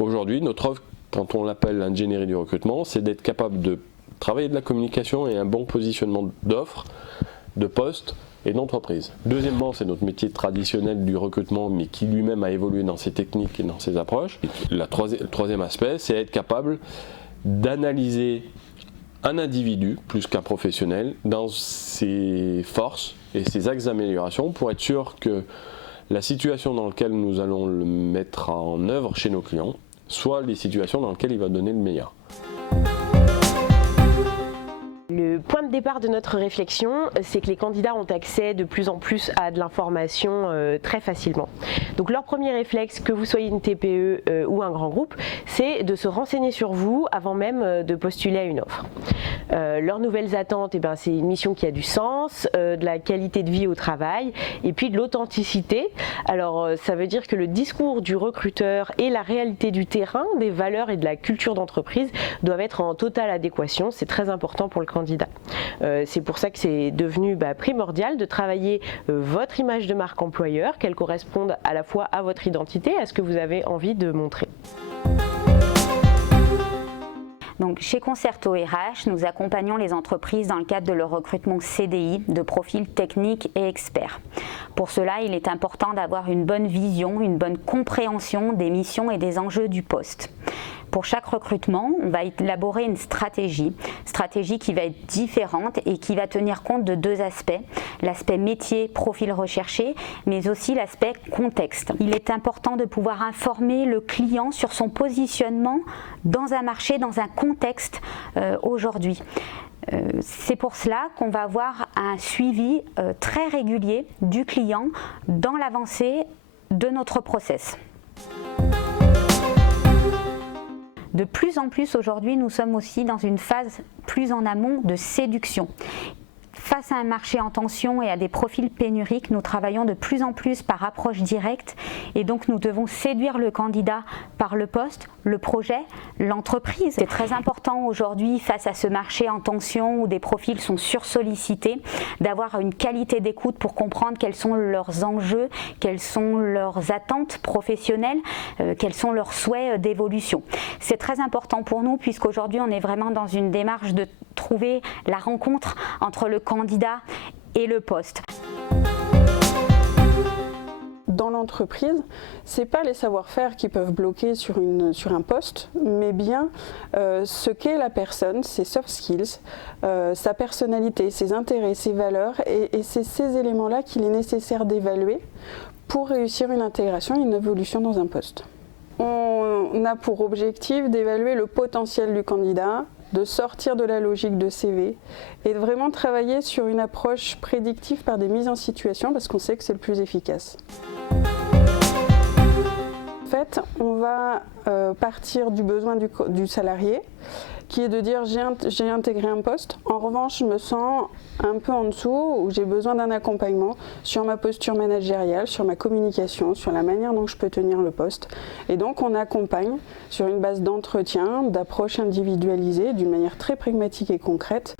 Aujourd'hui, notre offre, quand on l'appelle l'ingénierie du recrutement, c'est d'être capable de travailler de la communication et un bon positionnement d'offres, de postes et d'entreprise. Deuxièmement, c'est notre métier traditionnel du recrutement, mais qui lui-même a évolué dans ses techniques et dans ses approches. Le troisième aspect, c'est être capable d'analyser un individu, plus qu'un professionnel, dans ses forces et ses axes d'amélioration pour être sûr que la situation dans laquelle nous allons le mettre en œuvre chez nos clients soit les situations dans lesquelles il va donner le meilleur. Le point de départ de notre réflexion, c'est que les candidats ont accès de plus en plus à de l'information très facilement. Donc leur premier réflexe, que vous soyez une TPE ou un grand groupe, c'est de se renseigner sur vous avant même de postuler à une offre. Leurs nouvelles attentes, c'est une mission qui a du sens, de la qualité de vie au travail et puis de l'authenticité. Alors ça veut dire que le discours du recruteur et la réalité du terrain, des valeurs et de la culture d'entreprise doivent être en totale adéquation. C'est très important pour le candidat. C'est pour ça que c'est devenu primordial de travailler votre image de marque employeur, qu'elle corresponde à la fois à votre identité, à ce que vous avez envie de montrer. Donc, chez Concerto RH, nous accompagnons les entreprises dans le cadre de leur recrutement CDI de profils techniques et experts. Pour cela, il est important d'avoir une bonne vision, une bonne compréhension des missions et des enjeux du poste. Pour chaque recrutement, on va élaborer une stratégie qui va être différente et qui va tenir compte de deux aspects, l'aspect métier, profil recherché, mais aussi l'aspect contexte. Il est important de pouvoir informer le client sur son positionnement dans un marché, dans un contexte aujourd'hui. C'est pour cela qu'on va avoir un suivi très régulier du client dans l'avancée de notre process. De plus en plus aujourd'hui, nous sommes aussi dans une phase plus en amont de séduction. Face à un marché en tension et à des profils pénuriques, nous travaillons de plus en plus par approche directe et donc nous devons séduire le candidat par le poste, le projet, l'entreprise. C'est très important aujourd'hui face à ce marché en tension où des profils sont sursollicités, d'avoir une qualité d'écoute pour comprendre quels sont leurs enjeux, quelles sont leurs attentes professionnelles, quels sont leurs souhaits d'évolution. C'est très important pour nous puisqu'aujourd'hui on est vraiment dans une démarche de trouver la rencontre entre le candidat et le poste. Dans l'entreprise, ce n'est pas les savoir-faire qui peuvent bloquer sur un poste, mais bien ce qu'est la personne, ses soft skills, sa personnalité, ses intérêts, ses valeurs, et c'est ces éléments-là qu'il est nécessaire d'évaluer pour réussir une intégration et une évolution dans un poste. On a pour objectif d'évaluer le potentiel du candidat, de sortir de la logique de CV et de vraiment travailler sur une approche prédictive par des mises en situation parce qu'on sait que c'est le plus efficace. En fait, on va partir du besoin du salarié qui est de dire j'ai intégré un poste, en revanche je me sens un peu en dessous où j'ai besoin d'un accompagnement sur ma posture managériale, sur ma communication, sur la manière dont je peux tenir le poste. Et donc on accompagne sur une base d'entretien, d'approche individualisée, d'une manière très pragmatique et concrète.